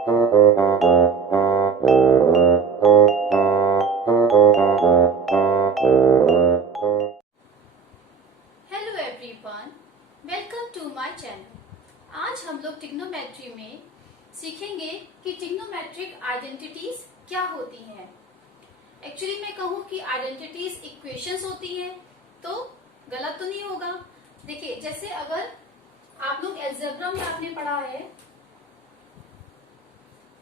Hello everyone, welcome to my channel. आज हम लोग ट्रिग्नोमेट्री में सीखेंगे कि ट्रिग्नोमेट्रिक आइडेंटिटीज क्या होती हैं। एक्चुअली मैं कहूँ कि आइडेंटिटीज इक्वेशंस होती हैं तो गलत तो नहीं होगा। देखिए, जैसे अगर आप लोग अलजेब्रा में आपने पढ़ा है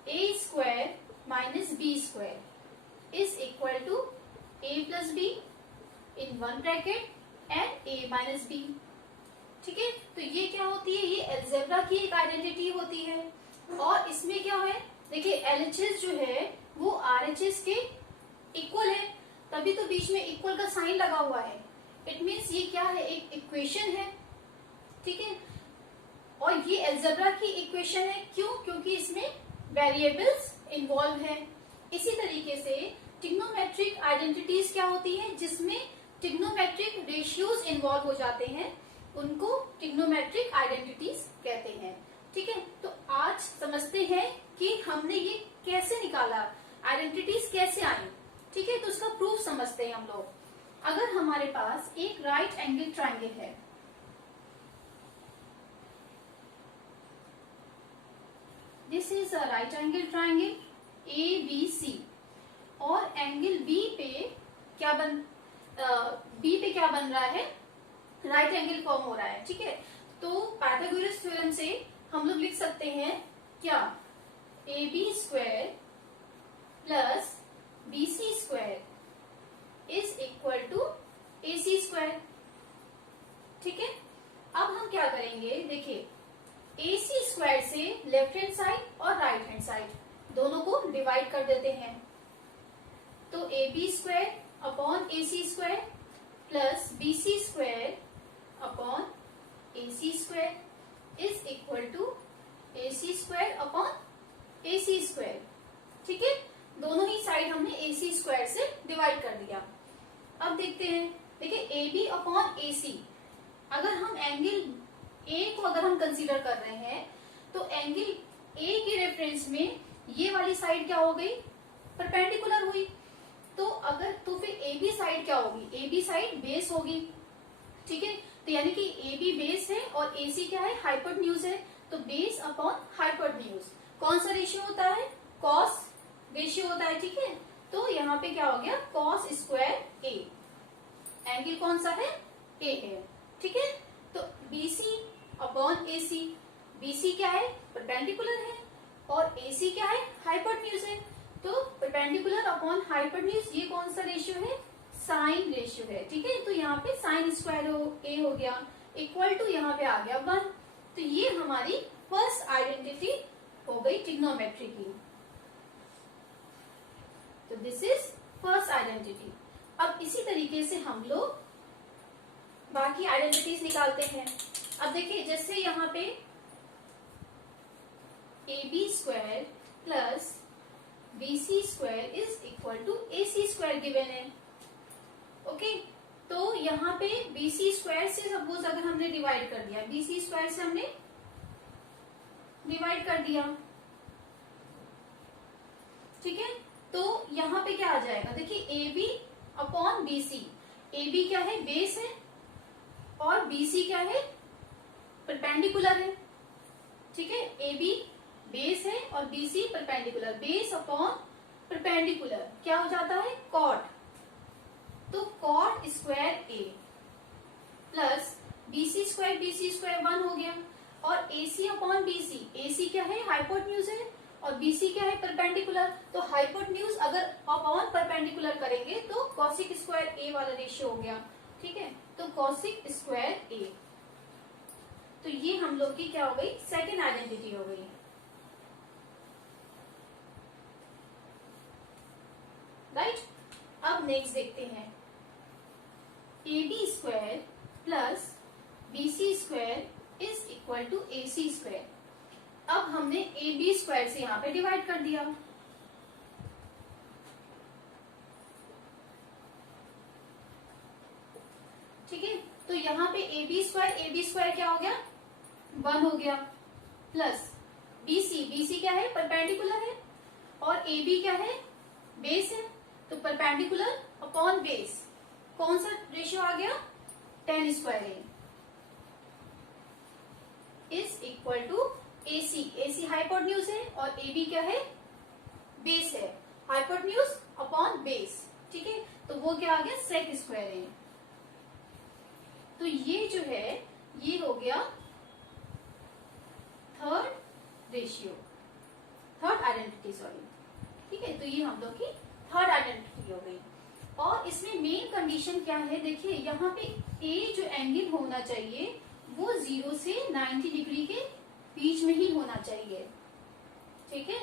a square minus B square is equal to a plus B in one bracket and a minus B. ठीक है, तो ये क्या होती है, ये अलजेब्रा की एक आइडेंटिटी होती है। और इसमें क्या है, देखिए LHS जो है वो RHS के इक्वल है, तभी तो बीच में इक्वल का साइन लगा हुआ है। इट मीन्स ये क्या है, एक इक्वेशन है। ठीक है, और ये अलजेब्रा की इक्वेशन है। क्यों? क्योंकि इसमें वेरिएबल्स इन्वॉल्व है। इसी तरीके से ट्रिग्नोमेट्रिक आइडेंटिटीज क्या होती हैं, जिसमें ट्रिग्नोमेट्रिक रेशियोज इन्वॉल्व हो जाते हैं, उनको ट्रिग्नोमेट्रिक आइडेंटिटीज कहते हैं। ठीक है, तो आज समझते हैं कि हमने ये कैसे निकाला, आइडेंटिटीज कैसे आई। ठीक है, तो उसका प्रूफ समझते हैं हम लोग। अगर हमारे पास एक राइट एंगल ट्राइंगल है, this is a right angle triangle ABC, और एंगल B पे क्या बन रहा है, राइट एंगल फॉर्म हो रहा है। ठीक है, तो पाइथागोरस थ्योरम से हम लोग लिख सकते हैं क्या, AB square plus BC square is equal to AC square. ठीक है, अब हम क्या करेंगे, देखिए AC स्क्वायर से लेफ्ट हैंड साइड और राइट हैंड साइड दोनों को डिवाइड कर देते हैं। तो AB square upon AC square plus BC square upon AC square is equal to AC square upon AC square. ठीक है, दोनों ही साइड हमने AC स्क्वायर से डिवाइड कर दिया। अब देखते हैं, देखिए AB अपॉन AC, अगर हम एंगल A को अगर हम कंसीडर कर रहे हैं तो एंगल A के रेफरेंस में ये वाली साइड क्या हो गई, परपेंडिकुलर हुई। तो फिर AB साइड क्या होगी, AB साइड बेस होगी। ठीक है, तो यानी कि AB बेस है और AC क्या है, हाइपोटेन्यूज है। तो बेस अपॉन हाइपोटेन्यूज कौन सा रेशियो होता है, कॉस रेशियो होता है। ठीक है, तो यहाँ पे क्या हो गया, कॉस स्क्वायर A, एंगल कौन सा है, A है। ठीक है, तो BC अपॉन AC, BC क्या है, परपेंडिकुलर है, और AC क्या है, हाइपोटेन्यूज है। तो परपेंडिकुलर अपॉन हाइपोटेन्यूज ये कौन सा रेशियो है, साइन रेशियो है। ठीक है, तो यहाँ पे साइन स्क्वायर A हो गया इक्वल टू यहाँ पे आ गया 1। तो ये हमारी फर्स्ट आइडेंटिटी हो गई ट्रिग्नोमेट्री की। तो दिस इज फर्स्ट आइडेंटिटी। अब इसी तरीके से हम लोग बाकी आइडेंटिटीज निकालते हैं। अब देखिए, जैसे यहाँ पे AB square plus BC square is equal to AC square given है। ओके, तो यहाँ पे BC स्क्वायर से सपोज अगर हमने डिवाइड कर दिया, BC स्क्वायर से हमने डिवाइड कर दिया। ठीक है, तो यहाँ पे क्या आ जाएगा, देखिए AB अपॉन BC, AB क्या है, बेस है, और BC क्या है, परपेंडिकुलर है। ठीक है, AB बेस है और BC perpendicular, base upon perpendicular क्या हो जाता है, कॉट। तो cot square A plus BC square 1 हो गया, और AC अपॉन BC, AC क्या है, हाइपोटेन्यूज है, और BC क्या है, परपेंडिकुलर। तो हाइपोटेन्यूज अगर अपॉन परपेंडिकुलर करेंगे तो कॉसिक स्क्वायर A वाला रेशियो हो गया। ठीक है, तो कॉसिक स्क्वायर A, तो ये हम लोग की क्या हो गई, सेकेंड आइडेंटिटी हो गई। राइट, अब नेक्स्ट देखते हैं, AB square plus BC square is equal to AC square. अब हमने AB स्क्वायर से यहाँ पे डिवाइड कर दिया। ठीक है, तो यहाँ पे AB स्क्वायर क्या हो गया, 1 हो गया, प्लस BC क्या है, परपेंडिकुलर है, और AB क्या है, बेस है। तो परपेंडिकुलर अपॉन बेस, कौन सा रेशियो आ गया, tan square A is equal to AC। AC hypotenuse है और AB क्या है, बेस है, हाइपोटेन्यूज अपॉन बेस, ठीक है। तो वो क्या आ गया, सेक स्क्वायर A। तो ये जो है ये हो गया third ratio, third identity, sorry, ठीक है। तो ये हम लोग की थर्ड आइडेंटिटी हो गई। और इसमें मेन कंडीशन क्या है, देखिए यहाँ पे ए जो एंगल होना चाहिए वो 0 से 90 डिग्री के बीच में ही होना चाहिए, ठीक है,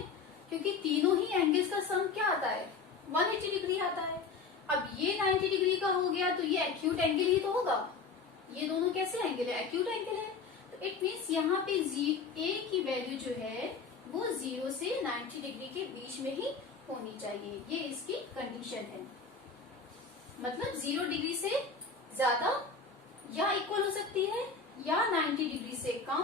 क्योंकि तीनों ही एंगल्स का सम क्या आता है, 180 डिग्री आता है। अब ये 90 डिग्री का हो गया तो ये एक्यूट एंगल ही तो होगा, ये दोनों कैसे एंगल है, एक्यूट एंगल है। तो इट मीन्स यहाँ पे ए की वैल्यू जो है वो 0 से 90 डिग्री के बीच में ही होनी चाहिए, ये इसकी कंडीशन है। मतलब 0 डिग्री से ज्यादा या इक्वल हो सकती है या 90 डिग्री से कम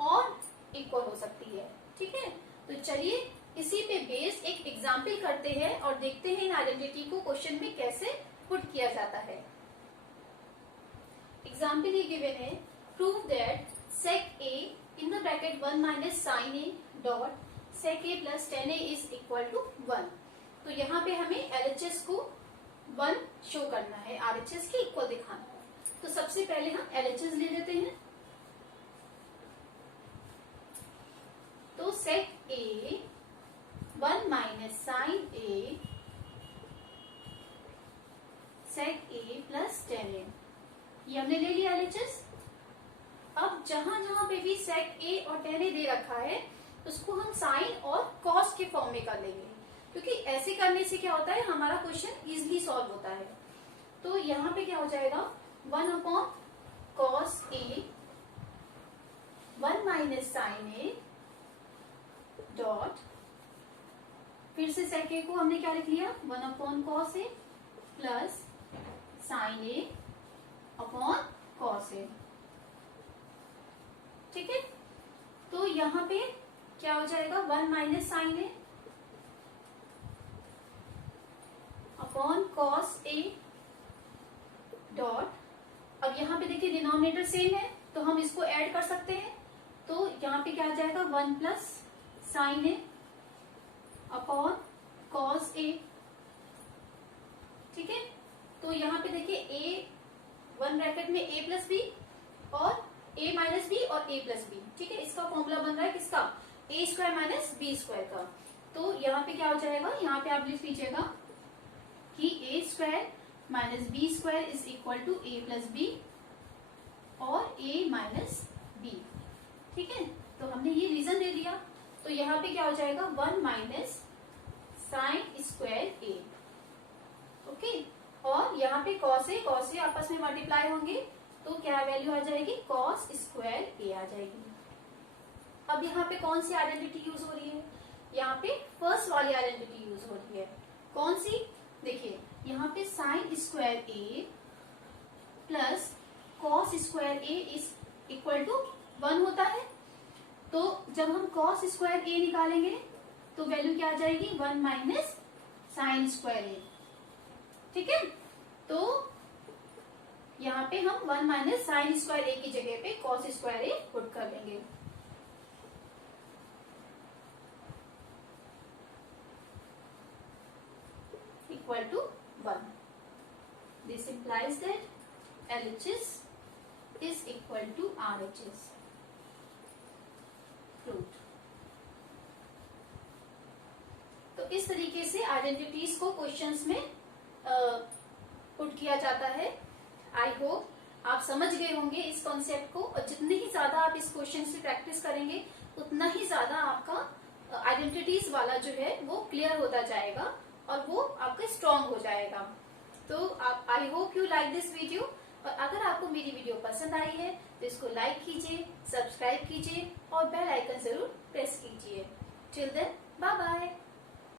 और इक्वल हो सकती है, ठीक है। तो चलिए इसी पे बेस एक एग्जाम्पल करते हैं और देखते हैं इन आइडेंटिटी को क्वेश्चन में कैसे पुट किया जाता है। एग्जाम्पल ये गिवन है, prove that sec A in the bracket 1 minus sin A dot sec A plus tan A is equal to 1। तो यहाँ पे हमें LHS को 1 शो करना है, RHS के इक्वल दिखाना है। तो सबसे पहले हम LHS ले लेते हैं। तो sec A 1 minus sin A sec A plus tan A, ये हमने ले लिया LHS। अब जहां जहां पे भी sec A और tan A दे रखा है उसको हम साइन और कॉस के फॉर्म में कर लेंगे, क्योंकि ऐसे करने से क्या होता है, हमारा क्वेश्चन इजीली सॉल्व होता है। तो यहाँ पे क्या हो जाएगा, 1 upon cos A 1 minus sine A dot, फिर से sec A को हमने क्या लिख लिया, 1 upon cos A plus sine A upon cos A, ठीक है। तो यहाँ पे क्या हो जाएगा, 1 minus sine A upon cos A dot, अब यहाँ पे देखिए डिनोमिनेटर सेम है तो हम इसको ऐड कर सकते हैं। तो यहाँ पे क्या आ जाएगा, 1 plus sine A upon cos A, ठीक है। तो यहाँ पे देखिए A 1 ब्रैकेट में A प्लस बी और A माइनस बी और A प्लस बी, ठीक है। इसका फॉर्मूला बन रहा है किसका, A square minus B square का। तो यहाँ पे क्या हो जाएगा, यहाँ पे आप लिख लीजिएगा कि A square minus B square is equal to A plus B और A माइनस बी, ठीक है। तो हमने ये रीजन दे दिया। तो यहाँ पे क्या हो जाएगा, 1 minus sign square A, okay. और यहाँ पे कॉस ए आपस में मल्टीप्लाई होंगे तो क्या वैल्यू आ जाएगी, कॉस स्क्वायर A आ जाएगी। अब यहाँ पे कौन सी आइडेंटिटी यूज हो रही है, यहाँ पे फर्स्ट वाली आइडेंटिटी यूज हो रही है। कौन सी, देखिए यहाँ पे sine square A plus cos square A is equal to 1 होता है। तो जब हम कॉस स्क्वायर A निकालेंगे तो वैल्यू क्या आ जाएगी, 1 माइनस साइन स्क्वायर A, ठीक है। तो यहाँ पे हम 1 माइनस साइन स्क्वायर A की जगह पे कॉस स्क्वायर A पुट कर लेंगे। Equal to 1। This implies that LHS is equal to RHS। Proved। तो इस तरीके से आइडेंटिटीज को क्वेश्चंस में पुट किया जाता है। आई होप आप समझ गए होंगे इस कॉन्सेप्ट को, और जितने ही ज्यादा आप इस क्वेश्चन से प्रैक्टिस करेंगे उतना ही ज्यादा आपका आइडेंटिटीज वाला जो है वो क्लियर होता जाएगा और वो आपका स्ट्रांग हो जाएगा। तो आप, I hope you like this video, और अगर आपको मेरी वीडियो पसंद आई है तो इसको लाइक कीजिए, सब्सक्राइब कीजिए और बेल आइकन जरूर प्रेस कीजिए। Till then bye bye.